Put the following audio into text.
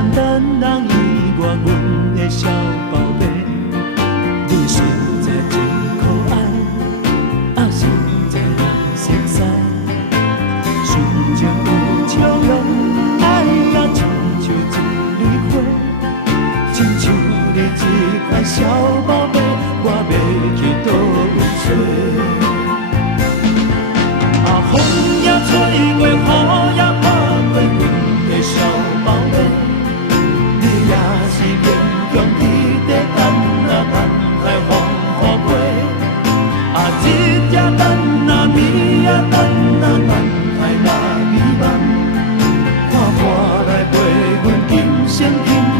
简单人意外，阮的小宝贝，你实在真可爱，实在人熟悉，纯情有笑容，爱也亲像一蕊花，亲像你这款小宝贝，我要去倒位找。风也吹过，雨也打过，阮的小宝贝，你也是坚强伫地等啊等待风雨过，一夜等啊暝啊等啊等待那美梦，看花来陪阮今生今。